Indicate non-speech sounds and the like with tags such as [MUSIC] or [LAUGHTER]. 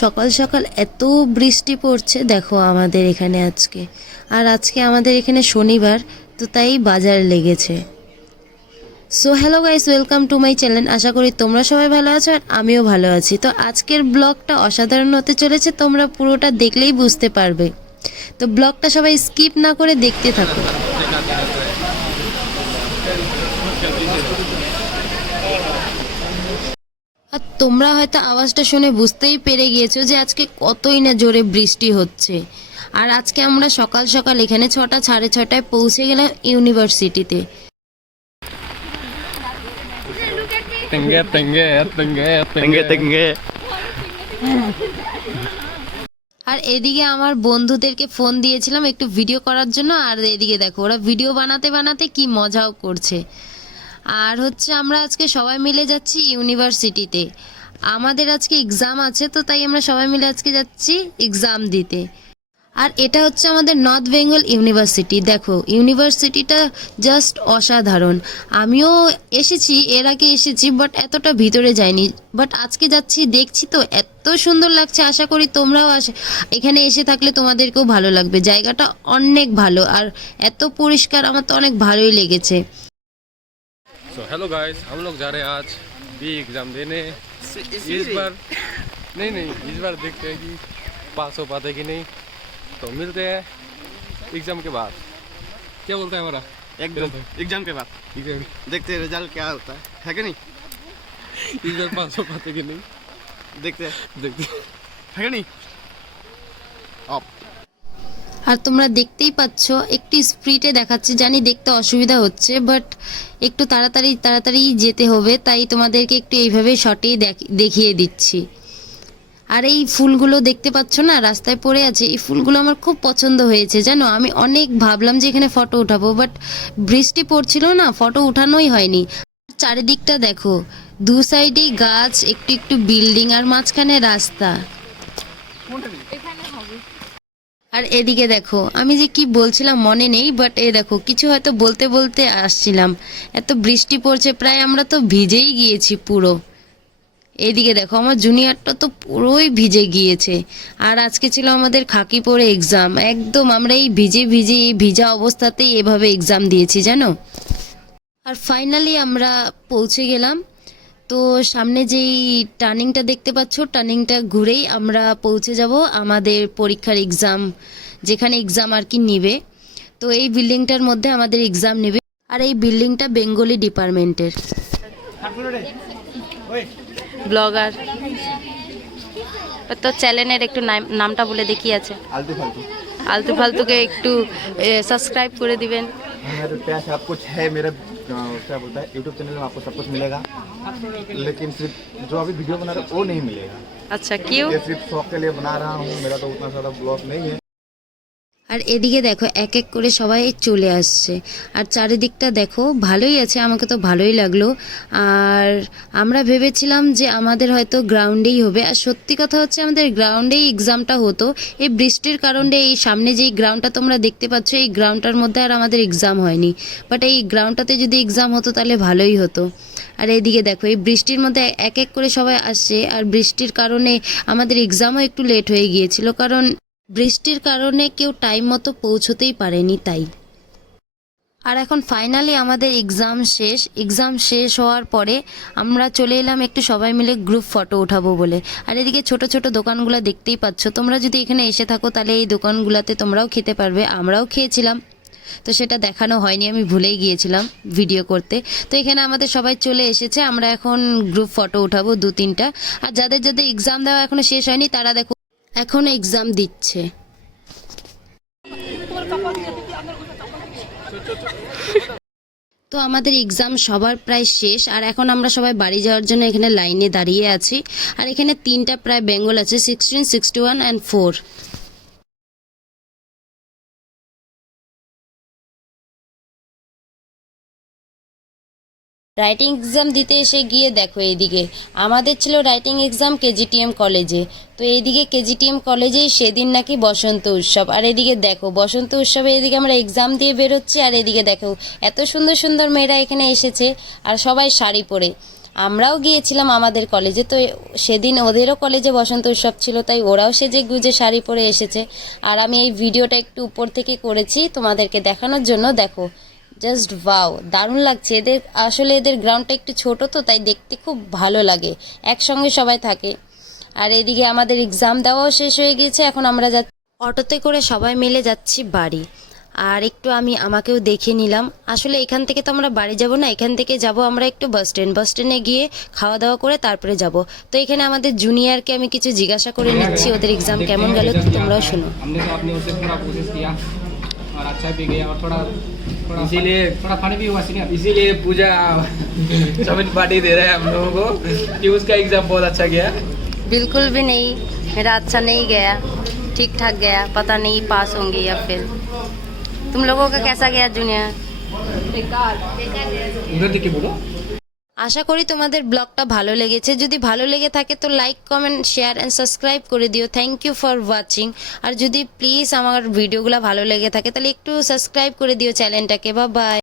সকাল সকাল এত বৃষ্টি পড়ছে, দেখো আমাদের এখানে আজকে। আর আজকে আমাদের এখানে শনিবার, তো তাই বাজার লেগেছে। So hello guys welcome to my channel আশা করি তোমরা সবাই ভালো আছো আর আমিও ভালো আছি। তো আজকের ব্লগটা অসাধারণ হতে চলেছে, তোমরা পুরোটা দেখলেই বুঝতে পারবে। তো ব্লগটা সবাই স্কিপ না করে দেখতে থাকো। আর তোমরা হয়তো আওয়াজটা শুনে বুঝতেই পেরে গিয়েছো যে আজকে কতই না জোরে বৃষ্টি হচ্ছে। আর আজকে আমরা সকাল সকাল এখানে ছটা সাড়ে ছটায় পৌঁছে গেলাম ইউনিভার্সিটিতে। আর এদিকে আমার বন্ধুদেরকে ফোন দিয়েছিলাম একটু ভিডিও করার জন্য আর এদিকে দেখো ওরা ভিডিও বানাতে বানাতে কি মজাও করছে। আর হচ্ছে আমরা আজকে সবাই মিলে যাচ্ছি ইউনিভার্সিটিতে। আমাদের আজকে এক্সাম আছে, তো তাই আমরা সবাই মিলে আজকে যাচ্ছি এক্সাম দিতে। আর এটা হচ্ছে আমাদের নর্থ বেঙ্গল ইউনিভার্সিটি দেখো, ইউনিভার্সিটিটা জাস্ট অসাধারণ। আমিও এসেছি, এর আগে এসেছি বাট এতটা ভিতরে যাইনি। বাট আজকে যাচ্ছি, দেখছি তো, এত সুন্দর লাগছে, আশা করি তোমরাও আস এখানে এসে থাকলে তোমাদেরকেও ভালো লাগবে। জায়গাটা অনেক ভালো, আর এত পরিষ্কার, আমার তো অনেক ভালোই লেগেছে। सो हेलो गाइस हम लोग जा रहे हैं आज बी एग्ज़ाम देने। इस बार नहीं नहीं इस बार देखते हैं कि पास हो पाते कि नहीं। तो मिलते हैं एग्ज़ाम के बाद। क्या बोलता है हमारा? एकदम एग्ज़ाम के बाद। एग्ज़ाम देखते हैं रिज़ल्ट क्या होता है। है कि नहीं? इस बार पास हो पाते कि नहीं? देखते हैं। देखते हैं। कि नहीं? আর তোমরা দেখতেই পাচ্ছ, একটু স্পিডে দেখাচ্ছে, জানি দেখতে অসুবিধা হচ্ছে বাট একটু তাড়াতাড়ি তাড়াতাড়ি যেতে হবে, তাই তোমাদেরকে একটু এইভাবে শর্টেই দেখিয়ে দিচ্ছি। আর এই ফুলগুলো দেখতে পাচ্ছ না, রাস্তায় পড়ে আছে, এই ফুলগুলো আমার খুব পছন্দ হয়েছে, জানো? আমি অনেক ভাবলাম যে এখানে ফটো উঠাবো বাট বৃষ্টি পড়ছিল না, ফটো উঠানোই হয়নি। চারিদিকটা দেখো, দু সাইডেই গাছ, একটু একটু বিল্ডিং আর মাঝখানে রাস্তা। আর এদিকে দেখো, আমি যে কি বলছিলাম মনে নেই বাট এ দেখো, কিছু হয়তো বলতে বলতে আসছিলাম। এত বৃষ্টি পড়ছে, প্রায় আমরা তো ভিজেই গিয়েছি পুরো। এদিকে দেখো, আমার জুনিয়রটা তো পুরোই ভিজে গিয়েছে। আর আজকে ছিল আমাদের খাকি পরে এক্সাম একদম আমরা এই ভিজে ভিজে, এই ভিজা অবস্থাতেই এভাবে এক্সাম দিয়েছি, জানো? আর ফাইনালি আমরা পৌঁছে গেলাম। তো সামনে যেই টার্নিংটা দেখতে পাচ্ছ টার্নিংটা ঘুরেই আমরা পৌঁছে যাব আমাদের পরীক্ষার এক্সাম যেখানে এক্সাম আর কি নেবে। তো এই বিল্ডিংটার মধ্যে আমাদের এক্সাম নেবে। আর এই বিল্ডিংটা বেঙ্গলি ডিপার্টমেন্টের। ব্লগার। তো চ্যানেলের একটু নামটা বলে দেখি আছে। আলতু ফালতুকে একটু সাবস্ক্রাইব করে দিবেন। क्या बोलता है यूट्यूब चैनल में आपको सब कुछ मिलेगा। लेकिन सिर्फ़ जो अभी वीडियो बना रहा है वो नहीं मिलेगा। अच्छा क्यों? सिर्फ़ शौक के लिए बना रहा हूँ मेरा तो उतना ज़्यादा ब्लॉग नहीं है। আর এদিকে দেখো, এক এক করে সবাই চলে আসছে। আর চারিদিকটা দেখো, ভালোই আছে, আমাকে তো ভালোই লাগল। আর আমরা ভেবেছিলাম যে আমাদের হয়তো গ্রাউন্ডেই হবে। আর সত্যি কথা হচ্ছে, আমাদের গ্রাউন্ডেই এক্সামটা হতো। এই বৃষ্টির কারণে এই সামনে যেই গ্রাউন্ডটা তোমরা দেখতে পাচ্ছ, এই গ্রাউন্ডটার মধ্যে আর আমাদের এক্সাম হয়নি। বাট এই গ্রাউন্ডটাতে যদি এক্সাম হতো, তাহলে ভালোই হতো। আর এদিকে দেখো, এই বৃষ্টির মধ্যে এক এক করে সবাই আসছে। আর বৃষ্টির কারণে আমাদের এক্সামও একটু লেট হয়ে গিয়েছিল। কারণ বৃষ্টির কারণে কেউ টাইম মতো পৌঁছতেই পারেনি তাই। আর এখন ফাইনালি আমাদের এক্সাম শেষ। এক্সাম শেষ হওয়ার পরে আমরা চলে এলাম একটু সবাই মিলে গ্রুপ ফটো উঠাবো বলে। আর এদিকে ছোট ছোট দোকানগুলো দেখতেই পাচ্ছ। তোমরা যদি এখানে এসে থাকো, তাহলে এই দোকানগুলোতে তোমরাও খেতে পারবে। আমরাও খেয়েছিলাম। তো সেটা দেখানো হয়নি, আমি ভুলেই গিয়েছিলাম ভিডিও করতে। তো এখানে আমাদের সবাই চলে এসেছে। আমরা এখন গ্রুপ ফটো উঠাবো দু তিনটা আর যাদের যাদের এক্সাম দেওয়া এখনও শেষ হয়নি, তারা দেখো এখন এক্সাম দিচ্ছে। তো আমাদের এক্সাম সবার প্রায় শেষ, আর এখন আমরা সবাই বাড়ি যাওয়ার জন্য এখানে লাইনে দাঁড়িয়ে আছি। আর এখানে তিনটা প্রায় বেঙ্গল আছে sixteen sixty one and four writing exam দিতে এসে গিয়ে দেখো এইদিকে। আমাদের ছিল রাইটিং এক্সাম কেজিটিএম কলেজে তো এইদিকে কেজিটিএম কলেজেই সেদিন নাকি বসন্ত উৎসব। আর এদিকে দেখো, বসন্ত উৎসবে এদিকে আমরা এক্সাম দিয়ে বেরোচ্ছি, আর এদিকে দেখো, এত সুন্দর সুন্দর মেয়েরা এখানে এসেছে, আর সবাই শাড়ি পরে। আমরাও গিয়েছিলাম আমাদের কলেজে তো সেদিন ওদেরও কলেজে বসন্ত উৎসব ছিল, তাই ওরাও সেজে গুজে শাড়ি পরে এসেছে। আর আমি এই ভিডিওটা একটু উপর থেকে করেছি, তোমাদেরকে দেখানোর জন্য, দেখো। জাস্ট ওয়াও দারুণ লাগছে। এদের, আসলে এদের গ্রাউন্ডটা একটু ছোট তো, তাই দেখতে খুব ভালো লাগে। একসঙ্গে সবাই থাকে। আর এদিকে আমাদের এক্সাম দেওয়াও শেষ হয়ে গিয়েছে, এখন আমরা যাচ্ছি অটোতে করে সবাই মিলে যাচ্ছি বাড়ি। আর একটু আমি আমাকেও দেখে নিলাম। আসলে এখান থেকে তো আমরা বাড়ি যাব না, এখান থেকে যাব আমরা একটু বাস স্ট্যান্ড বাস স্ট্যান্ডে গিয়ে খাওয়া দাওয়া করে তারপরে যাব। তো এখানে আমাদের জুনিয়রকে আমি কিছু জিজ্ঞাসা করে নিচ্ছি, ওদের এক্সাম কেমন গেল তোমরাও শোনো। और अच्छा भी गया और थोड़ा थोड़ा इसीलिए थोड़ा फन भी हुआ सीनियर। इसीलिए पूजा [LAUGHS] चमिन पार्टी दे रहे हैं हम लोगों को कि उसका एग्ज़ाम बहुत अच्छा गया। बिल्कुल भी नहीं मेरा अच्छा नहीं गया ठीक ठाक गया पता नहीं पास होंगे या फिर। तुम लोगों का कैसा गया जूनियर? उधर देखिए बोलो। আশা করি তোমাদের ব্লগটা ভালো লেগেছে। যদি ভালো লেগে থাকে তো like comment share and subscribe করে দিও। থ্যাংক ইউ ফর ওয়াচিং আর যদি প্লিজ আমার ভিডিওগুলো ভালো লেগে থাকে তাহলে একটু সাবস্ক্রাইব করে দিও চ্যানেলটাকে। বা বাই